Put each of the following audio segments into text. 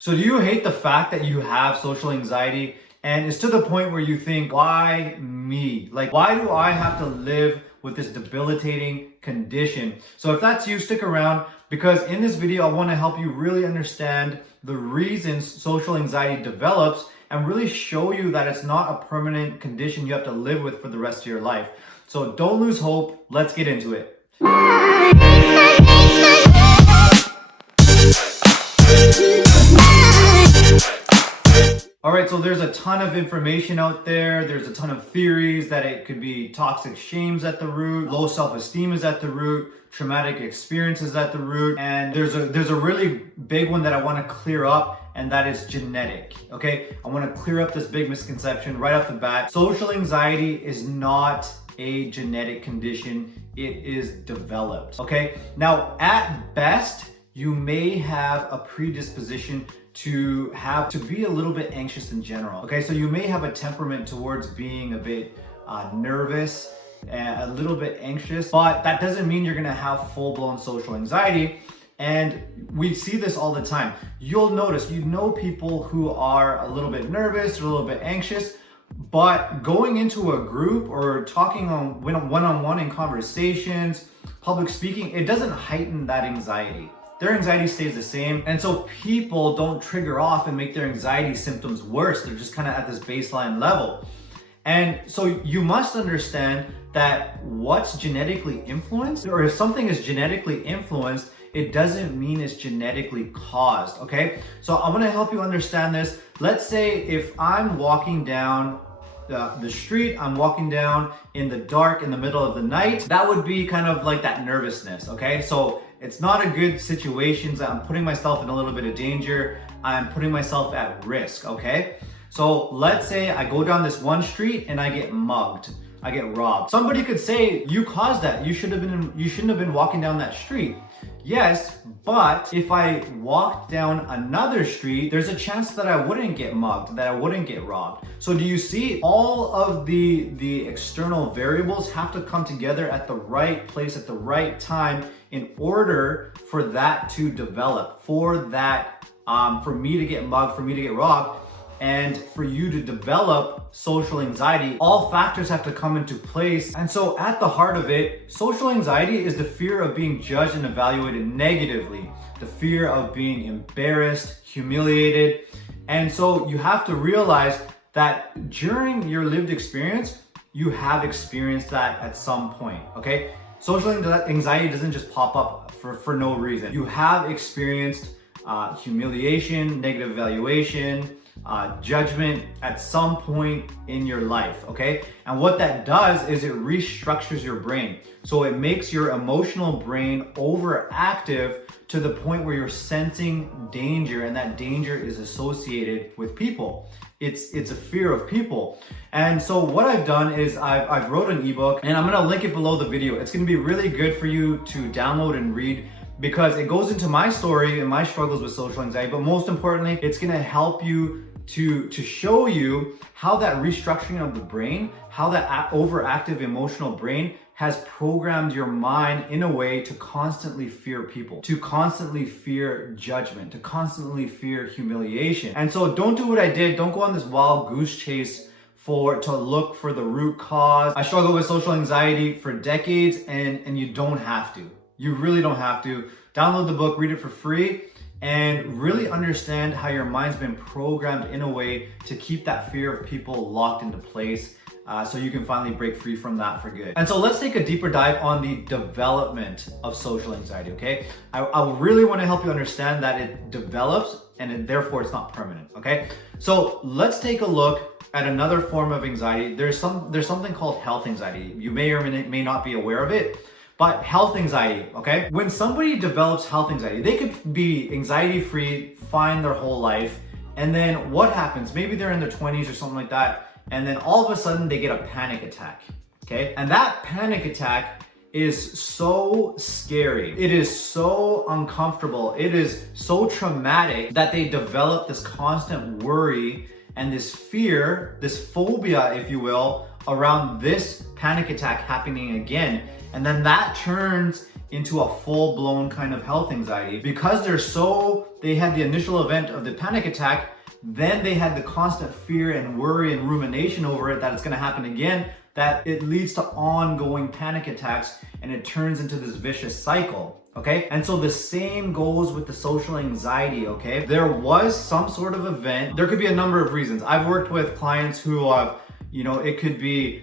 So do you hate the fact that you have social anxiety and it's to the point where you think, why me? Like, why do I have to live with this debilitating condition? So if that's you, stick around because in this video, I want to help you really understand the reasons social anxiety develops and really show you that it's not a permanent condition you have to live with for the rest of your life. So don't lose hope. Let's get into it. All right, so there's a ton of information out there. There's a ton of theories that it could be toxic shame's at the root, low self-esteem is at the root, traumatic experiences at the root, and there's a really big one that I want to clear up, and that is genetic. Okay, I want to clear up this big misconception right off the bat. Social anxiety is not a genetic condition, it is developed. Okay, now at best, you may have a predisposition to be a little bit anxious in general. Okay, so you may have a temperament towards being a bit nervous and a little bit anxious, but that doesn't mean you're gonna have full-blown social anxiety. And we see this all the time. You'll notice, you know, people who are a little bit nervous or a little bit anxious, but going into a group or talking on one-on-one in conversations, public speaking, it doesn't heighten that anxiety. Their anxiety stays the same. And so people don't trigger off and make their anxiety symptoms worse. They're just kind of at this baseline level. And so you must understand that what's genetically influenced, or if something is genetically influenced, it doesn't mean it's genetically caused, okay? So I wanna help you understand this. Let's say if I'm walking down the street, I'm walking down in the dark in the middle of the night, that would be kind of like that nervousness, okay? So it's not a good situation. I'm putting myself in a little bit of danger. I'm putting myself at risk, okay? So let's say I go down this one street and I get mugged. I get robbed. Somebody could say, you caused that. You shouldn't have been walking down that street. Yes, but if I walked down another street, there's a chance that I wouldn't get mugged, that I wouldn't get robbed. So do you see, all of the external variables have to come together at the right place at the right time in order for that to develop, for me to get mugged, for me to get robbed, and for you to develop social anxiety. All factors have to come into place. And so at the heart of it, social anxiety is the fear of being judged and evaluated negatively, the fear of being embarrassed, humiliated. And so you have to realize that during your lived experience, you have experienced that at some point, okay? Social anxiety doesn't just pop up for no reason. You have experienced humiliation, negative evaluation, judgment at some point in your life, okay? And what that does is it restructures your brain. So it makes your emotional brain overactive to the point where you're sensing danger, and that danger is associated with people. It's a fear of people. And so what I've done is I've wrote an ebook, and I'm gonna link it below the video. It's gonna be really good for you to download and read, because it goes into my story and my struggles with social anxiety, but most importantly, it's gonna help you to show you how that restructuring of the brain, how that overactive emotional brain has programmed your mind in a way to constantly fear people, to constantly fear judgment, to constantly fear humiliation. And so don't do what I did. Don't go on this wild goose chase to look for the root cause. I struggled with social anxiety for decades, and you don't have to. You really don't have to. Download the book, read it for free, and really understand how your mind's been programmed in a way to keep that fear of people locked into place, so you can finally break free from that for good. And so let's take a deeper dive on the development of social anxiety, okay? I really want to help you understand that it develops, and therefore it's not permanent, okay? So let's take a look at another form of anxiety. There's something called health anxiety. You may or may not be aware of it. But health anxiety, okay? When somebody develops health anxiety, they could be anxiety-free, fine their whole life, and then what happens? Maybe they're in their 20s or something like that, and then all of a sudden they get a panic attack, okay? And that panic attack is so scary. It is so uncomfortable. It is so traumatic that they develop this constant worry and this fear, this phobia, if you will, around this panic attack happening again. And then that turns into a full-blown kind of health anxiety. Because they had the initial event of the panic attack, then they had the constant fear and worry and rumination over it that it's gonna happen again, that it leads to ongoing panic attacks and it turns into this vicious cycle, okay? And so the same goes with the social anxiety, okay? There was some sort of event. There could be a number of reasons. I've worked with clients who have, it could be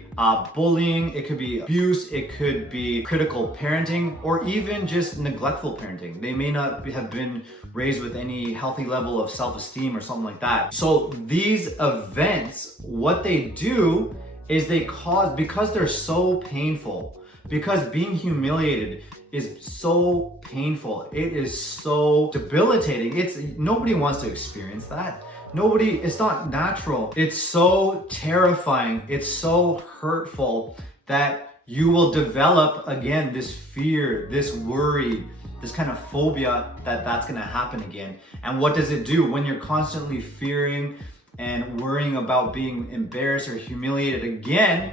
bullying, it could be abuse, it could be critical parenting, or even just neglectful parenting. They may not have been raised with any healthy level of self-esteem or something like that. So these events, what they do is because they're so painful, because being humiliated is so painful, it is so debilitating. Nobody wants to experience that. It's not natural. It's so terrifying. It's so hurtful that you will develop, again, this fear, this worry, this kind of phobia that's gonna happen again. And what does it do? When you're constantly fearing and worrying about being embarrassed or humiliated again,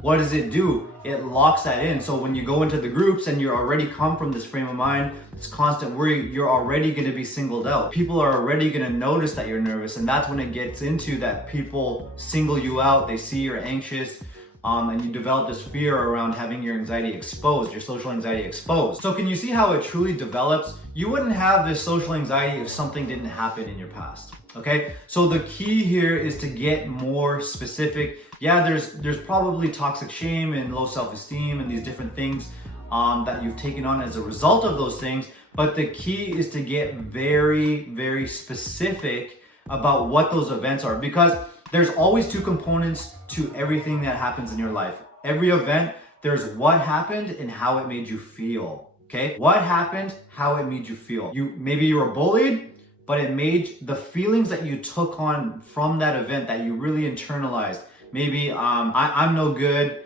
what does it do? It locks that in. So when you go into the groups and you're already come from this frame of mind, this constant worry, you're already gonna be singled out. People are already gonna notice that you're nervous, and that's when it gets into that people single you out, they see you're anxious, and you develop this fear around having your anxiety exposed, your social anxiety exposed. So can you see how it truly develops? You wouldn't have this social anxiety if something didn't happen in your past. Okay, so the key here is to get more specific. Yeah, there's probably toxic shame and low self-esteem and these different things that you've taken on as a result of those things, but the key is to get very, very specific about what those events are, because there's always two components to everything that happens in your life. Every event, there's what happened and how it made you feel. Okay, what happened, how it made you feel. Maybe you were bullied, but it made the feelings that you took on from that event that you really internalized. Maybe I'm no good,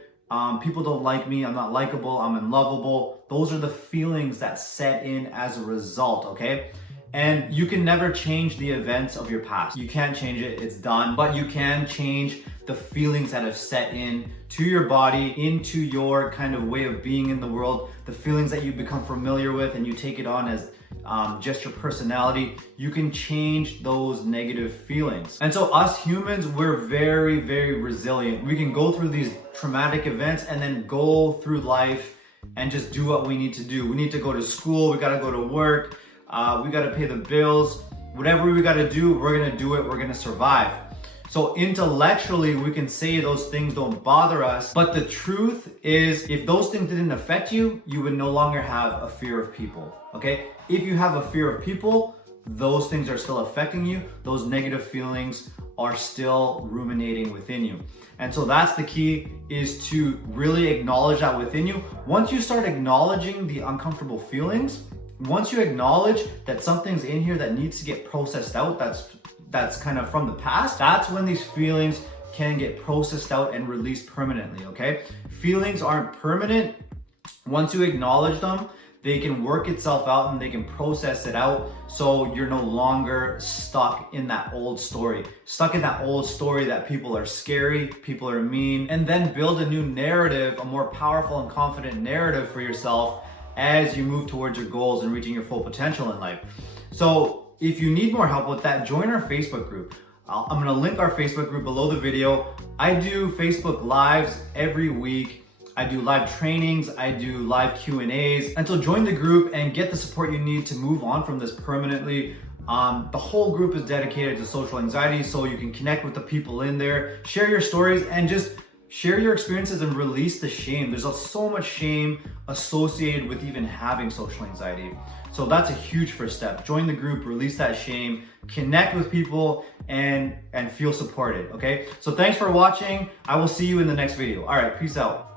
people don't like me, I'm not likable, I'm unlovable. Those are the feelings that set in as a result, okay? And you can never change the events of your past. You can't change it, it's done, but you can change the feelings that have set in to your body, into your kind of way of being in the world, the feelings that you become familiar with and you take it on as just your personality. You can change those negative feelings. And so us humans, we're very, very resilient. We can go through these traumatic events and then go through life and just do what we need to do. We need to go to school, we gotta go to work, we gotta pay the bills. Whatever we gotta do, we're gonna do it, we're gonna survive. So intellectually, we can say those things don't bother us, but the truth is, if those things didn't affect you, you would no longer have a fear of people, okay? If you have a fear of people, those things are still affecting you. Those negative feelings are still ruminating within you. And so that's the key, is to really acknowledge that within you. Once you start acknowledging the uncomfortable feelings, once you acknowledge that something's in here that needs to get processed out, that's kind of from the past, that's when these feelings can get processed out and released permanently, okay? Feelings aren't permanent. Once you acknowledge them, they can work itself out and they can process it out, so you're no longer stuck in that old story. Stuck in that old story that people are scary, people are mean, and then build a new narrative, a more powerful and confident narrative for yourself as you move towards your goals and reaching your full potential in life. So if you need more help with that, join our Facebook group. I'm gonna link our Facebook group below the video. I do Facebook Lives every week. I do live trainings, I do live Q&As. And so join the group and get the support you need to move on from this permanently. The whole group is dedicated to social anxiety, so you can connect with the people in there, share your stories, and just share your experiences and release the shame. There's so much shame associated with even having social anxiety. So that's a huge first step. Join the group, release that shame, connect with people, and feel supported, okay? So thanks for watching. I will see you in the next video. All right, peace out.